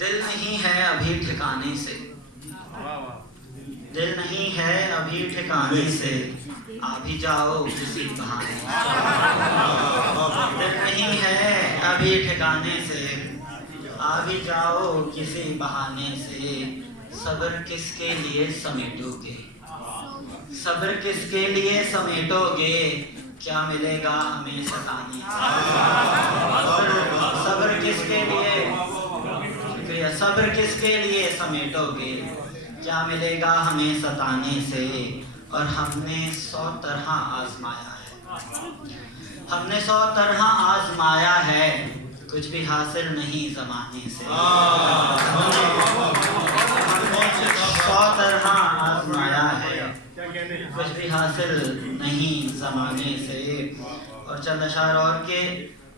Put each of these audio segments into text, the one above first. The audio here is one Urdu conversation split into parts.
دل نہیں ہے ابھی ٹھکانے سے، دل نہیں ہے ابھی ٹھکانے سے، آ بھی جاؤ کسی بہانے سے۔ دل نہیں ہے ابھی ٹھکانے سے، آ بھی جاؤ کسی بہانے سے۔ صبر کس کے لیے سمیٹو گے، صبر کس کے لیے سمیٹو گے، کیا ملے گا ہمیں ستانے سے۔ صبر کس کے لیے، شکریہ، صبر کس کے لیے سمیٹو گے، کیا ملے گا ہمیں ستانے سے۔ اور ہم نے 100 طرح آزمایا ہے، ہم نے 100 طرح آزمایا ہے، کچھ بھی حاصل نہیں زمانے سے۔ 100 طرح آزمایا ہے، کچھ بھی حاصل نہیں زمانے سے۔ اور چند اشعار اور کہ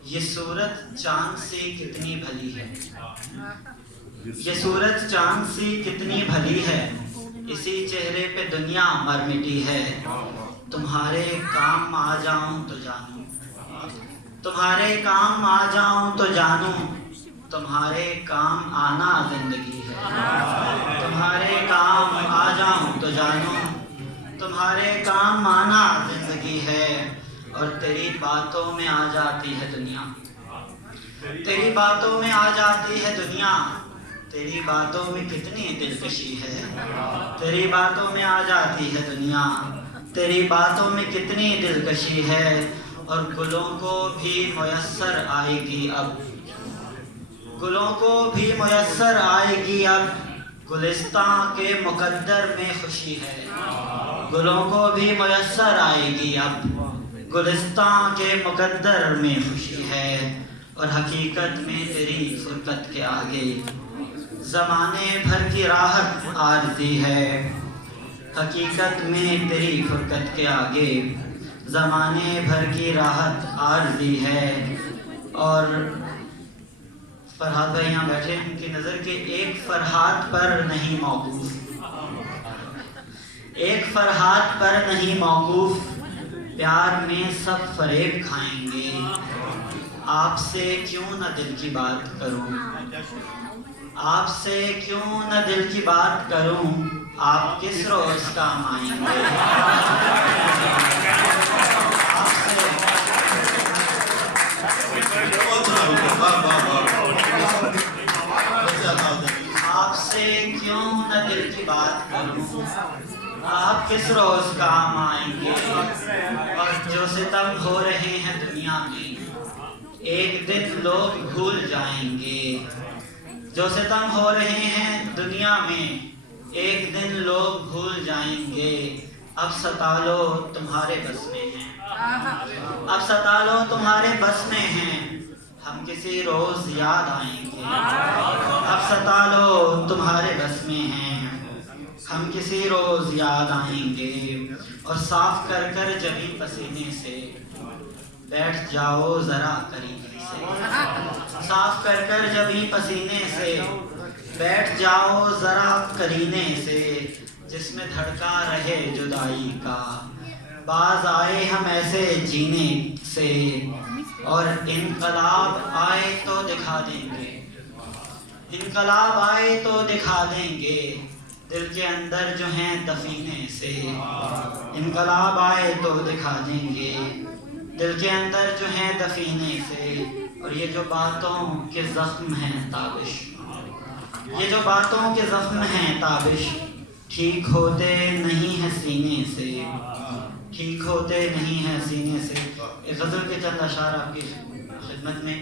یہ صورت چاند سی کتنی بھلی ہے، یہ صورت چاند سی کتنی بھلی ہے، اسی چہرے پہ دنیا مر مٹی ہے۔ تمہارے کام آ جاؤں تو جانوں، تمہارے کام آ جاؤں تو جانوں، تمہارے کام آنا زندگی ہے۔ تمہارے کام آ جاؤں تو جانوں، تمہارے کام آنا زندگی ہے۔ اور تیری باتوں میں آ جاتی ہے دنیا، تیری باتوں میں آ جاتی ہے دنیا، تیری باتوں میں کتنی دلکشی ہے۔ تیری باتوں میں آ جاتی ہے دنیا، تیری باتوں میں کتنی دلکشی ہے۔ اور گلوں کو بھی میسر آئے گی اب، گلوں کو بھی میسر آئے گی اب، گلستاں کے مقدر میں خوشی ہے۔ گلوں کو بھی میسر آئے گی اب، گلستاں کے مقدر میں خوشی ہے۔ اور حقیقت میں تیری فرقت کے آگے زمانے بھر کی راحت عارضی ہے۔ حقیقت میں تیری فرقت کے آگے زمانے بھر کی راحت عارضی ہے۔ اور فرحات بھائی یہاں بیٹھے، ان کی نظر کہ ایک فرحات پر نہیں موقوف، ایک فرحات پر نہیں موقوف، پیار میں سب فریب کھائیں گے، آپ سے کیوں نہ دل کی بات کروں، آپ سے کیوں نہ دل کی بات کروں، آپ کس روز کام آئیں گے۔ آپ سے کیوں نہ دل کی بات کروں، آپ کس روز کام آئیں گے۔ اور جو ستم ہو رہے ہیں دنیا میں ایک دن لوگ بھول جائیں گے، جو ستم ہو رہے ہیں دنیا میں ایک دن لوگ بھول جائیں گے۔ اب ستا لو تمہارے بس میں ہیں، اب ستا لو تمہارے بس میں ہیں، ہم کسی روز یاد آئیں گے۔ اب ستا لو تمہارے بس میں ہیں، ہم کسی روز یاد آئیں گے۔ اور صاف کر کر جبیں پسینے سے بیٹھ جاؤ ذرا قرینے سے، صاف کر کر جبیں پسینے سے بیٹھ جاؤ ذرا قرینے سے۔ جس میں دھڑکا رہے جدائی کا باز آئے ہم ایسے جینے سے، اور انقلاب آئے تو دکھا دیں گے، انقلاب آئے تو دکھا دیں گے، دل کے اندر جو ہیں دفینے سے۔ انقلاب آئے تو دکھا دیں گے، دل کے اندر جو ہیں دفینے سے۔ اور یہ جو باتوں کے زخم ہیں تابش، یہ جو باتوں کے زخم ہیں تابش، ٹھیک ہوتے نہیں ہیں سینے سے، ٹھیک ہوتے نہیں ہیں سینے سے۔ ایک غزل کے چند اشعار آپ کی خدمت میں